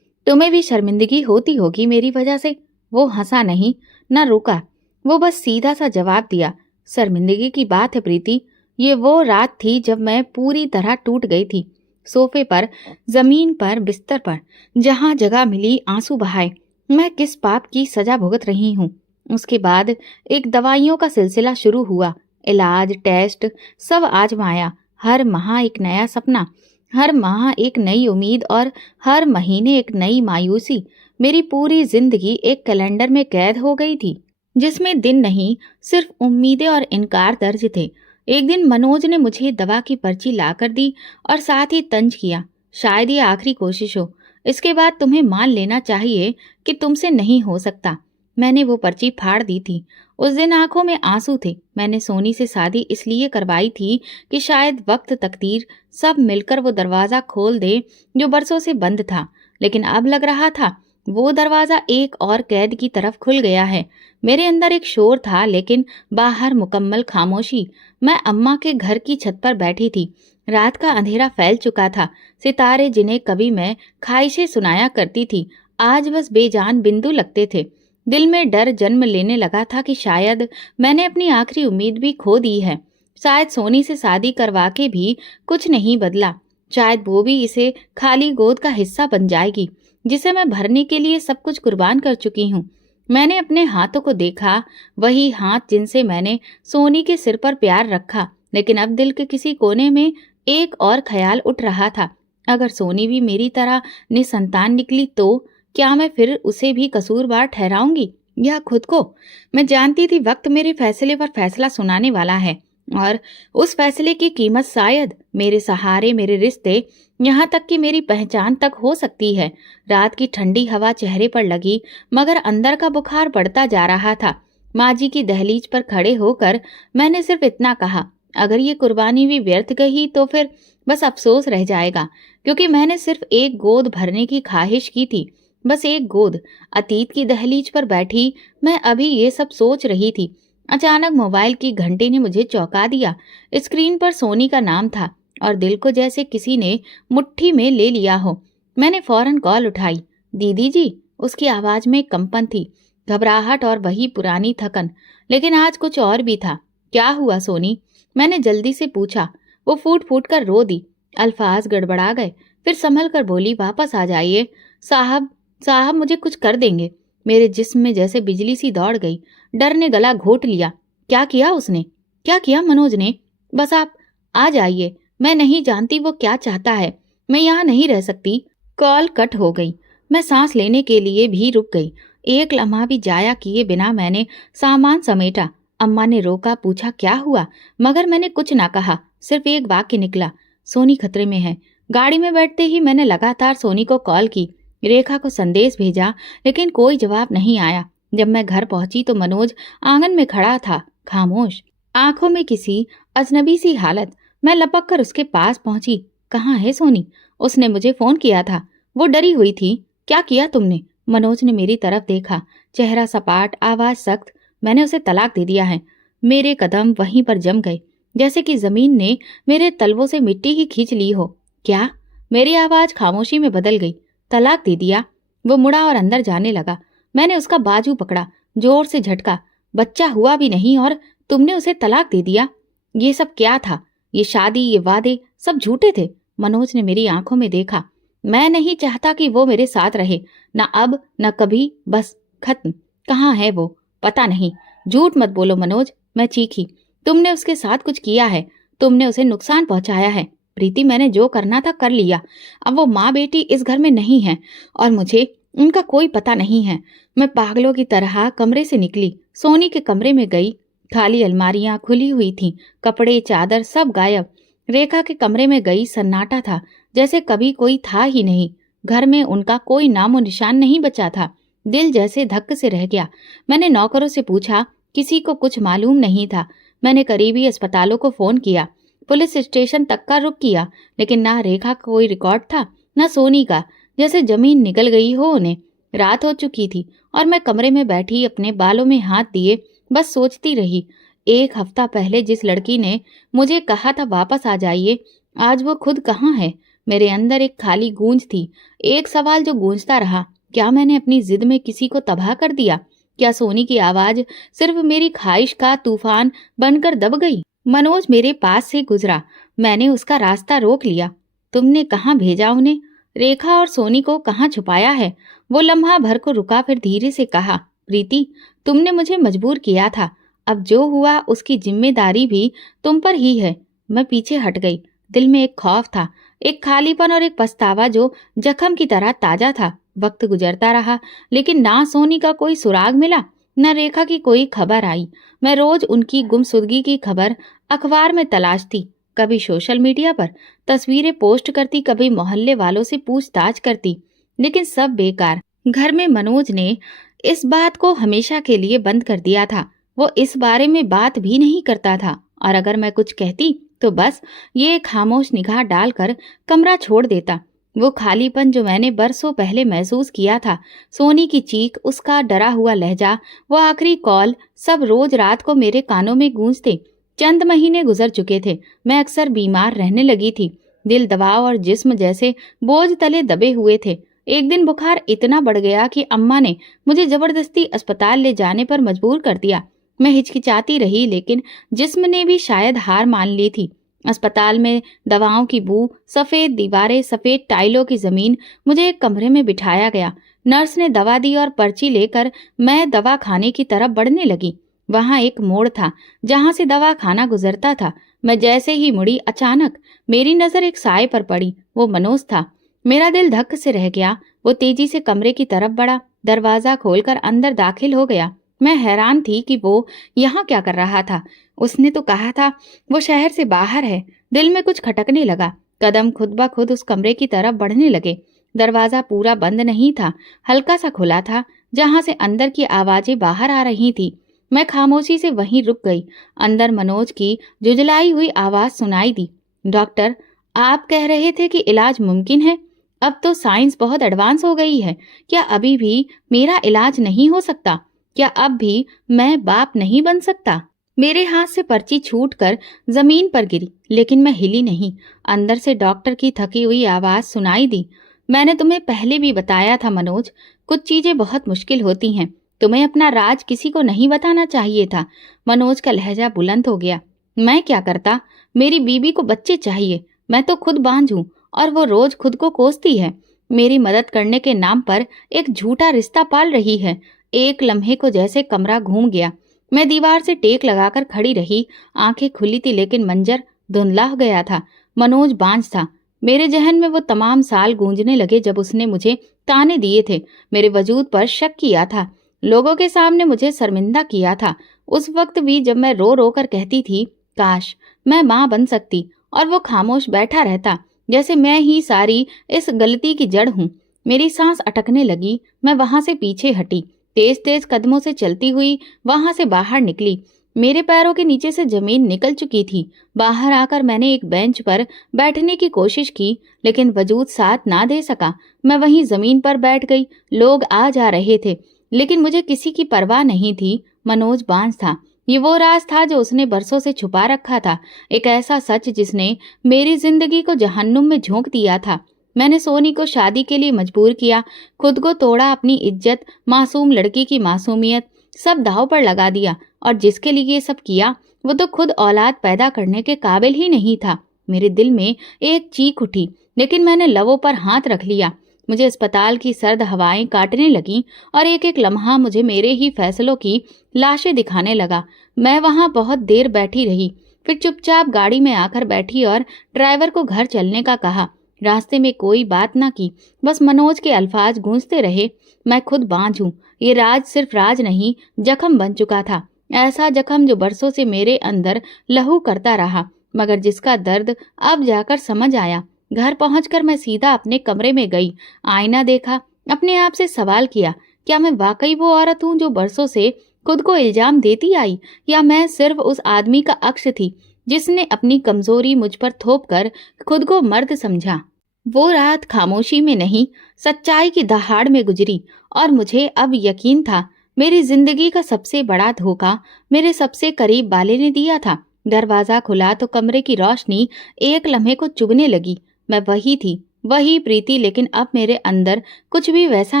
तुम्हें भी शर्मिंदगी होती होगी मेरी वजह से। वो हंसा नहीं, न रुका। वो बस सीधा सा जवाब दिया, शर्मिंदगी की बात है प्रीति, ये वो रात थी जब मैं पूरी तरह टूट गई थी। सोफे पर, जमीन पर, बिस्तर पर, जहां जगह मिली आंसू बहाए। मैं किस पाप की सजा भुगत रही हूँ। उसके बाद एक दवाइयों का सिलसिला शुरू हुआ। इलाज, टेस्ट, सब आजमाया। हर माह एक नया सपना, हर माह एक नई उम्मीद और हर महीने एक नई मायूसी। मेरी पूरी जिंदगी एक कैलेंडर में कैद हो गई थी जिसमें दिन नहीं, सिर्फ उम्मीदें और इनकार दर्ज थे। एक दिन मनोज ने मुझे दवा की पर्ची लाकर दी और साथ ही तंज किया, शायद ये आखिरी कोशिश हो, इसके बाद तुम्हें मान लेना चाहिए कि तुमसे नहीं हो सकता। मैंने वो पर्ची फाड़ दी थी। उस दिन आंखों में आंसू थे। मैंने सोनी से शादी इसलिए करवाई थी कि शायद वक्त, तकदीर सब मिलकर वो दरवाज़ा खोल दे जो बरसों से बंद था। लेकिन अब लग रहा था वो दरवाज़ा एक और कैद की तरफ खुल गया है। मेरे अंदर एक शोर था, लेकिन बाहर मुकम्मल खामोशी। मैं अम्मा के घर की छत पर बैठी थी। रात का अंधेरा फैल चुका था। सितारे जिन्हें कभी मैं ख्वाहिशें सुनाया करती थी, आज बस बेजान बिंदु लगते थे। दिल में डर जन्म लेने लगा था कि शायद मैंने अपनी आखिरी उम्मीद भी खो दी है। शायद सोनी से शादी करवा के भी कुछ नहीं बदला। शायद वो भी इसे खाली गोद का हिस्सा बन जाएगी, जिसे मैं भरने के लिए सब कुछ कुर्बान कर चुकी हूँ। मैंने अपने हाथों को देखा, वही हाथ जिनसे मैंने सोनी के सिर पर प्यार रखा। लेकिन अब दिल के किसी कोने में एक और ख्याल उठ रहा था, अगर सोनी भी मेरी तरह निसंतान निकली तो क्या मैं फिर उसे भी कसूरवार ठहराऊंगी या खुद को? मैं जानती थी वक्त मेरे फैसले पर फैसला सुनाने वाला है, और उस फैसले की कीमत शायद मेरे सहारे, मेरे रिश्ते, यहाँ तक कि मेरी पहचान तक हो सकती है। रात की ठंडी हवा चेहरे पर लगी, मगर अंदर का बुखार बढ़ता जा रहा था। माँ जी की दहलीज पर खड़े होकर मैंने सिर्फ इतना कहा, अगर ये कुर्बानी भी व्यर्थ गई तो फिर बस अफसोस रह जाएगा, क्योंकि मैंने सिर्फ एक गोद भरने की ख्वाहिश की थी, बस एक गोद। अतीत की दहलीज पर बैठी मैं अभी ये सब सोच रही थी। अचानक मोबाइल की घंटी ने मुझे चौंका दिया। स्क्रीन पर सोनी का नाम था और दिल को जैसे किसी ने मुट्ठी में ले लिया हो। मैंने फौरन कॉल उठाई। दीदी जी, उसकी आवाज में कंपन थी, घबराहट और वही पुरानी थकन। लेकिन आज कुछ और भी था। क्या हुआ सोनी? मैंने जल्दी से पूछा। वो फूट फूट कर रो दी। अल्फाज गड़बड़ा गए। फिर संभल कर बोली, वापस आ जाइए। साहब साहब मुझे कुछ कर देंगे। मेरे जिस्म में जैसे बिजली सी दौड़ गई। डर ने गला घोट लिया। क्या किया उसने? क्या किया मनोज ने? बस आप आ जाइए। मैं नहीं जानती वो क्या चाहता है। मैं यहाँ नहीं रह सकती। कॉल कट हो गई। मैं सांस लेने के लिए भी रुक गई। एक लम्हा भी जाया किए बिना मैंने सामान समेटा। अम्मा ने रोका, पूछा क्या हुआ, मगर मैंने कुछ ना कहा। सिर्फ एक वाक्य निकला, सोनी खतरे में है। गाड़ी में बैठते ही मैंने लगातार सोनी को कॉल की, रेखा को संदेश भेजा, लेकिन कोई जवाब नहीं आया। जब मैं घर पहुंची तो मनोज आंगन में खड़ा था, खामोश, आंखों में किसी अजनबी सी हालत। मैं लपक कर उसके पास पहुंची। कहाँ है सोनी? उसने मुझे फोन किया था। वो डरी हुई थी। क्या किया तुमने? मनोज ने मेरी तरफ देखा, चेहरा सपाट, आवाज सख्त। मैंने उसे तलाक दे दिया है। मेरे कदम वहीं पर जम गए, जैसे कि जमीन ने मेरे तलवों से मिट्टी ही खींच ली हो। क्या? मेरी आवाज खामोशी में बदल गई। तलाक दे दिया? वो मुड़ा और अंदर जाने लगा। मैंने उसका बाजू पकड़ा, जोर से झटका। बच्चा हुआ भी नहीं और तुमने उसे तलाक दे दिया? ये सब क्या था? ये शादी, ये वादे सब झूठे थे। मनोज ने मेरी आंखों में देखा। मैं नहीं चाहता कि वो मेरे साथ रहे, ना अब ना कभी, बस खत्म। कहाँ है वो? पता नहीं। झूठ मत बोलो मनोज, मैं चीखी। तुमने उसके साथ कुछ किया है, तुमने उसे नुकसान पहुंचाया है। प्रीति, मैंने जो करना था कर लिया। अब वो माँ बेटी इस घर में नहीं है और मुझे उनका कोई पता नहीं है। मैं पागलों की तरह कमरे से निकली, सोनी के कमरे में गई। खाली अलमारियां खुली हुई थीं, कपड़े चादर सब गायब। रेखा के कमरे में गई, सन्नाटा था, जैसे कभी कोई था ही नहीं। घर में उनका कोई नामो निशान नहीं बचा था। दिल जैसे धक्क से रह गया। मैंने नौकरों से पूछा, किसी को कुछ मालूम नहीं था। मैंने करीबी अस्पतालों को फोन किया, पुलिस स्टेशन तक का रुख किया, लेकिन ना रेखा का कोई रिकॉर्ड था, ना सोनी का। जैसे जमीन निगल गई हो उन्हें। रात हो चुकी थी और मैं कमरे में बैठी अपने बालों में हाथ दिए बस सोचती रही। एक हफ्ता पहले जिस लड़की ने मुझे कहा था वापस आ जाइए, आज वो खुद कहाँ है? मेरे अंदर एक खाली गूंज थी, एक सवाल जो गूंजता रहा, क्या मैंने अपनी जिद में किसी को तबाह कर दिया? क्या सोनी की आवाज सिर्फ मेरी ख्वाहिश का तूफान बनकर दब गई? मनोज मेरे पास से गुजरा। मैंने उसका रास्ता रोक लिया। तुमने कहाँ भेजा उन्हें? रेखा और सोनी को कहाँ छुपाया है? वो लम्हा भर को रुका, फिर धीरे से कहा, प्रीति, तुमने मुझे मजबूर किया था। अब जो हुआ उसकी जिम्मेदारी भी तुम पर ही है। मैं पीछे हट गई। दिल में एक खौफ था, एक खालीपन और एक पछतावा जो जख्म की तरह ताजा था। वक्त गुजरता रहा, लेकिन ना सोनी का कोई सुराग मिला, न रेखा की कोई खबर आई। मैं रोज उनकी गुमशुदगी की खबर अखबार में तलाशती, कभी सोशल मीडिया पर तस्वीरें पोस्ट करती, कभी मोहल्ले वालों से पूछताछ करती, लेकिन सब बेकार। घर में मनोज ने इस बात को हमेशा के लिए बंद कर दिया था। वो इस बारे में बात भी नहीं करता था, और अगर मैं कुछ कहती तो बस ये खामोश निगाह डालकर कमरा छोड़ देता। वो खालीपन जो मैंने बरसों पहले महसूस किया था, सोनी की चीख, उसका डरा हुआ लहजा, वो आखिरी कॉल, सब रोज रात को मेरे कानों में गूंजते। चंद महीने गुजर चुके थे। मैं अक्सर बीमार रहने लगी थी। दिल दबाव और जिस्म जैसे बोझ तले दबे हुए थे। एक दिन बुखार इतना बढ़ गया कि अम्मा ने मुझे जबरदस्ती अस्पताल ले जाने पर मजबूर कर दिया। मैं हिचकिचाती रही, लेकिन जिस्म ने भी शायद हार मान ली थी। अस्पताल में दवाओं की बू, सफेद दीवारें, सफेद टाइलों की जमीन। मुझे एक कमरे में बिठाया गया। नर्स ने दवा दी और पर्ची लेकर मैं दवा खाने की तरफ बढ़ने लगी। वहां एक मोड़ था जहां से दवा खाना गुजरता था। मैं जैसे ही मुड़ी, अचानक मेरी नजर एक साए पर पड़ी। वो मनोज था। मेरा दिल धक्क से रह गया। वो तेजी से कमरे की तरफ बढ़ा, दरवाजा खोलकर अंदर दाखिल हो गया। मैं हैरान थी कि वो यहाँ क्या कर रहा था। उसने तो कहा था वो शहर से बाहर है। दिल में कुछ खटकने लगा। कदम खुद ब खुद उस कमरे की तरफ बढ़ने लगे। दरवाजा पूरा बंद नहीं था, हल्का सा खुला था, जहां से अंदर की आवाजें बाहर आ रही थी। मैं खामोशी से वहीं रुक गई। अंदर मनोज की जुजलाई हुई आवाज सुनाई दी। डॉक्टर, आप कह रहे थे कि इलाज मुमकिन है। अब तो साइंस बहुत एडवांस हो गई है। क्या अभी भी मेरा इलाज नहीं हो सकता? क्या अब भी मैं बाप नहीं बन सकता? मेरे हाथ से पर्ची छूटकर जमीन पर गिरी, लेकिन मैं हिली नहीं। अंदर से डॉक्टर की थकी हुई आवाज सुनाई दी। मैंने तुम्हें पहले भी बताया था मनोज, कुछ चीजें बहुत मुश्किल होती हैं। तुम्हें अपना राज किसी को नहीं बताना चाहिए था। मनोज का लहजा बुलंद हो गया। मैं क्या करता? मेरी बीबी को बच्चे चाहिए। मैं तो खुद बांझ हूं और वो रोज खुद को कोसती है। मेरी मदद करने के नाम पर एक झूठा रिश्ता पाल रही है। एक लम्हे को जैसे कमरा घूम गया। मैं दीवार से टेक लगाकर खड़ी रही। आंखें खुली थी, लेकिन मंजर धुंधला हो गया था। मनोज बांझ था। मेरे जहन में वो तमाम साल गूंजने लगे जब उसने मुझे ताने दिए थे, मेरे वजूद पर शक किया था, लोगों के सामने मुझे शर्मिंदा किया था। उस वक्त भी जब मैं रो रो कर कहती थी काश मैं माँ बन सकती, और वो खामोश बैठा रहता, जैसे मैं ही सारी इस गलती की जड़ हूँ। मेरी सांस अटकने लगी। मैं वहां से पीछे हटी, तेज तेज कदमों से चलती हुई वहां से बाहर निकली। मेरे पैरों के नीचे से जमीन निकल चुकी थी। बाहर आकर मैंने एक बेंच पर बैठने की कोशिश की, लेकिन वजूद साथ ना दे सका। मैं वहीं जमीन पर बैठ गई। लोग आ जा रहे थे, लेकिन मुझे किसी की परवाह नहीं थी। मनोज बांझ था। ये वो राज था जो उसने बरसों से छुपा रखा था, एक ऐसा सच जिसने मेरी जिंदगी को जहन्नुम में झोंक दिया था। मैंने सोनी को शादी के लिए मजबूर किया, खुद को तोड़ा, अपनी इज्जत, मासूम लड़की की मासूमियत, सब दांव पर लगा दिया। और जिसके लिए ये सब किया, वो तो खुद औलाद पैदा करने के काबिल ही नहीं था। मेरे दिल में एक चीख उठी, लेकिन मैंने लबों पर हाथ रख लिया। मुझे अस्पताल की सर्द हवाएं काटने लगीं और एक एक लम्हा मुझे मेरे ही फैसलों की लाशें दिखाने लगा। मैं वहां बहुत देर बैठी रही, फिर चुपचाप गाड़ी में आकर बैठी और ड्राइवर को घर चलने का कहा। रास्ते में कोई बात ना की, बस मनोज के अल्फाज गूंजते रहे। मैं खुद बांझ हूं। ये राज सिर्फ राज नहीं, जख्म बन चुका था। ऐसा जख्म जो बरसों से मेरे अंदर लहू करता रहा, मगर जिसका दर्द अब जाकर समझ आया। घर पहुंचकर मैं सीधा अपने कमरे में गई। आईना देखा, अपने आप से सवाल किया, क्या मैं वाकई वो औरत हूं जो बरसों से खुद को इल्जाम देती आई, या मैं सिर्फ उस आदमी का अक्स थी जिसने अपनी कमजोरी मुझ पर थोप कर खुद को मर्द समझा। वो रात खामोशी में नहीं, सच्चाई की दहाड़ में गुजरी, और मुझे अब यकीन था मेरी जिंदगी का सबसे बड़ा धोखा मेरे सबसे करीब वाले ने दिया था। दरवाजा खुला तो कमरे की रोशनी एक लम्हे को चुभने लगी। मैं वही थी, वही प्रीति, लेकिन अब मेरे अंदर कुछ भी वैसा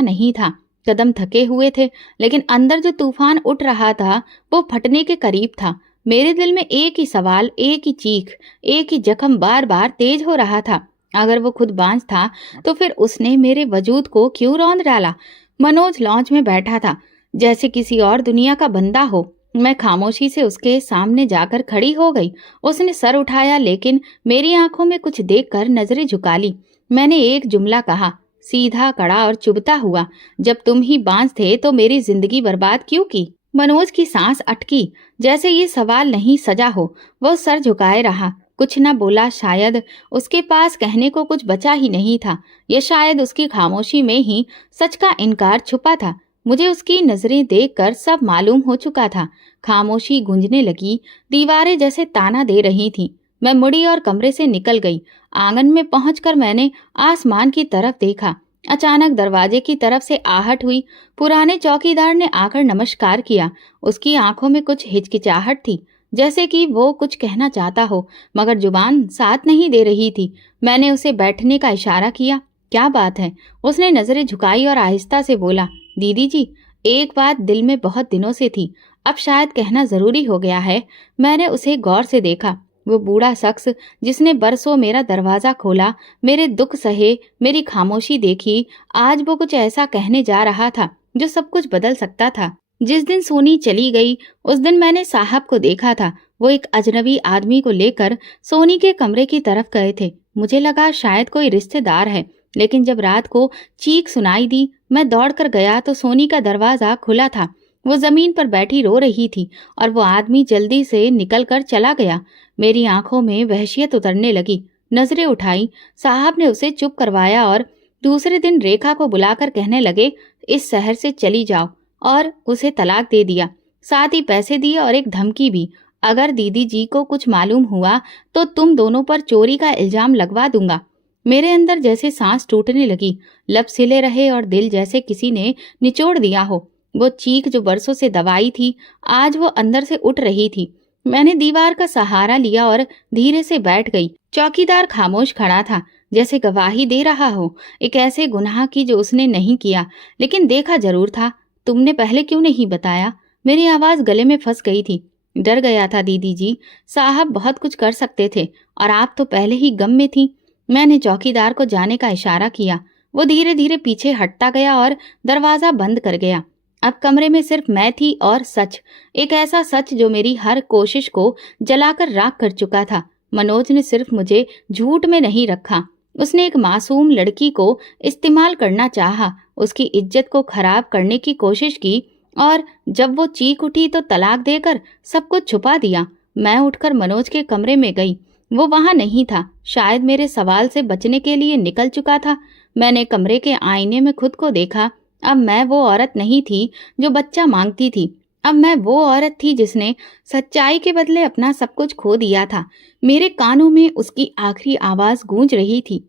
नहीं था। कदम थके हुए थे, लेकिन अंदर जो तूफान उठ रहा था वो फटने के करीब था। मेरे दिल में एक ही सवाल, एक ही चीख, एक ही जख्म बार बार तेज हो रहा था। अगर वो खुद बांझ था तो फिर उसने मेरे वजूद को क्यों रौंद डाला? मनोज लॉन्च में बैठा था, जैसे किसी और दुनिया का बंदा हो। मैं खामोशी से उसके सामने जाकर खड़ी हो गई। उसने सर उठाया, लेकिन मेरी आंखों में कुछ देखकर नजरें झुका ली। मैंने एक जुमला कहा, सीधा, कड़ा और चुभता हुआ, जब तुम ही बांझ थे तो मेरी जिंदगी बर्बाद क्यों की? मनोज की सांस अटकी, जैसे ये सवाल नहीं सजा हो। वो सर झुकाए रहा, कुछ न बोला। शायद उसके पास कहने को कुछ बचा ही नहीं था, या शायद उसकी खामोशी में ही सच का इनकार छुपा था। मुझे उसकी नजरें देखकर सब मालूम हो चुका था। खामोशी गूंजने लगी, दीवारें जैसे ताना दे रही थीं। मैं मुड़ी और कमरे से निकल गई। आंगन में पहुंचकर मैंने आसमान की तरफ देखा। अचानक दरवाजे की तरफ से आहट हुई। पुराने चौकीदार ने आकर नमस्कार किया। उसकी आंखों में कुछ हिचकिचाहट थी। जैसे कि वो कुछ कहना चाहता हो, मगर जुबान साथ नहीं दे रही थी। मैंने उसे बैठने का इशारा किया। क्या बात है? उसने नजरें झुकाई और आहिस्ता से बोला, दीदी जी, एक बात दिल में बहुत दिनों से थी, अब शायद कहना जरूरी हो गया है। मैंने उसे गौर से देखा। वो बूढ़ा शख्स जिसने बरसों मेरा दरवाजा खोला, मेरे दुख सहे, मेरी खामोशी देखी, आज वो कुछ ऐसा कहने जा रहा था जो सब कुछ बदल सकता था। जिस दिन सोनी चली गई, उस दिन मैंने साहब को देखा था। वो एक अजनबी आदमी को लेकर सोनी के कमरे की तरफ गए थे। मुझे लगा शायद कोई रिश्तेदार है, लेकिन जब रात को चीख सुनाई दी, मैं दौड़कर गया तो सोनी का दरवाजा खुला था। वो जमीन पर बैठी रो रही थी और वो आदमी जल्दी से निकलकर चला गया। मेरी आंखों में वहशियत उतरने लगी। नजरें उठाई, साहब ने उसे चुप करवाया और दूसरे दिन रेखा को बुलाकर कहने लगे, इस शहर से चली जाओ, और उसे तलाक दे दिया। साथ ही पैसे दिए और एक धमकी भी, अगर दीदी जी को कुछ मालूम हुआ तो तुम दोनों पर चोरी का इल्जाम लगवा दूंगा। मेरे अंदर जैसे सांस टूटने लगी, लब सिले रहे और दिल जैसे किसी ने निचोड़ दिया हो। वो चीख जो बरसों से दबाई थी, आज वो अंदर से उठ रही थी। मैंने दीवार का सहारा लिया और धीरे से बैठ गई। चौकीदार खामोश खड़ा था, जैसे गवाही दे रहा हो एक ऐसे गुनाह की जो उसने नहीं किया, लेकिन देखा जरूर था। तुमने पहले क्यों नहीं बताया? मेरी आवाज गले में फंस गई थी। डर गया था दीदी जी, साहब बहुत कुछ कर सकते थे और आप तो पहले ही गम में थी। मैंने चौकीदार को जाने का इशारा किया। वो धीरे धीरे पीछे हटता गया और दरवाजा बंद कर गया। अब कमरे में सिर्फ मैं थी और सच, एक ऐसा सच जो मेरी हर कोशिश को जलाकर राख कर चुका था। मनोज ने सिर्फ मुझे झूठ में नहीं रखा, उसने एक मासूम लड़की को इस्तेमाल करना चाहा, उसकी इज्जत को खराब करने की कोशिश की, और जब वो चीख उठी तो तलाक देकर सब कुछ छुपा दिया। मैं उठकर मनोज के कमरे में गई। वो वहां नहीं था, शायद मेरे सवाल से बचने के लिए निकल चुका था। मैंने कमरे के आईने में खुद को देखा। अब मैं वो औरत नहीं थी जो बच्चा मांगती थी। अब मैं वो औरत थी जिसने सच्चाई के बदले अपना सब कुछ खो दिया था। मेरे कानों में उसकी आखिरी आवाज गूंज रही थी,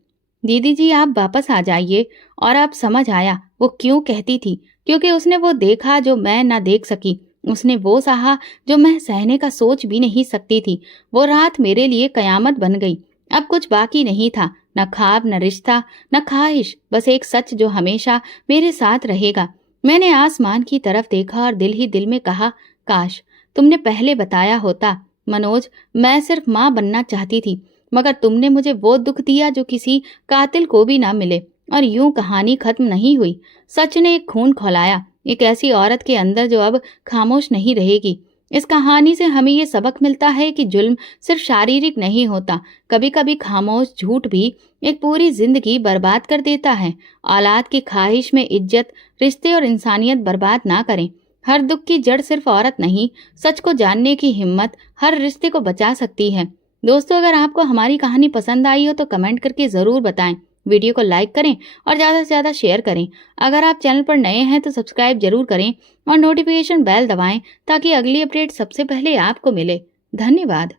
दीदी जी आप वापस आ जाइए। और अब समझ आया वो क्यों कहती थी, क्योंकि उसने वो देखा जो मैं ना देख सकी। उसने वो सहा जो मैं सहने का सोच भी नहीं सकती थी। वो रात मेरे लिए कयामत बन गई। अब कुछ बाकी नहीं था, न ख्वाब, न रिश्ता, न ख्वाहिश, बस एक सच जो हमेशा मेरे साथ रहेगा। मैंने आसमान की तरफ देखा और दिल ही दिल में कहा, काश तुमने पहले बताया होता। मनोज, मैं सिर्फ माँ बनना चाहती थी, मगर तुमने मुझे वो दुख दिया जो किसी कातिल को भी ना मिले। और यूं कहानी खत्म नहीं हुई। सच ने एक खून खौलाया, एक ऐसी औरत के अंदर जो अब खामोश नहीं रहेगी। इस कहानी से हमें ये सबक मिलता है कि जुल्म सिर्फ शारीरिक नहीं होता, कभी कभी खामोश झूठ भी एक पूरी जिंदगी बर्बाद कर देता है। औलाद की ख्वाहिश में इज्जत, रिश्ते और इंसानियत बर्बाद ना करें। हर दुख की जड़ सिर्फ औरत नहीं, सच को जानने की हिम्मत हर रिश्ते को बचा सकती है। दोस्तों, अगर आपको हमारी कहानी पसंद आई हो तो कमेंट करके ज़रूर बताएं। वीडियो को लाइक करें और ज़्यादा से ज़्यादा शेयर करें। अगर आप चैनल पर नए हैं तो सब्सक्राइब जरूर करें और नोटिफिकेशन बेल दबाएं ताकि अगली अपडेट सबसे पहले आपको मिले। धन्यवाद।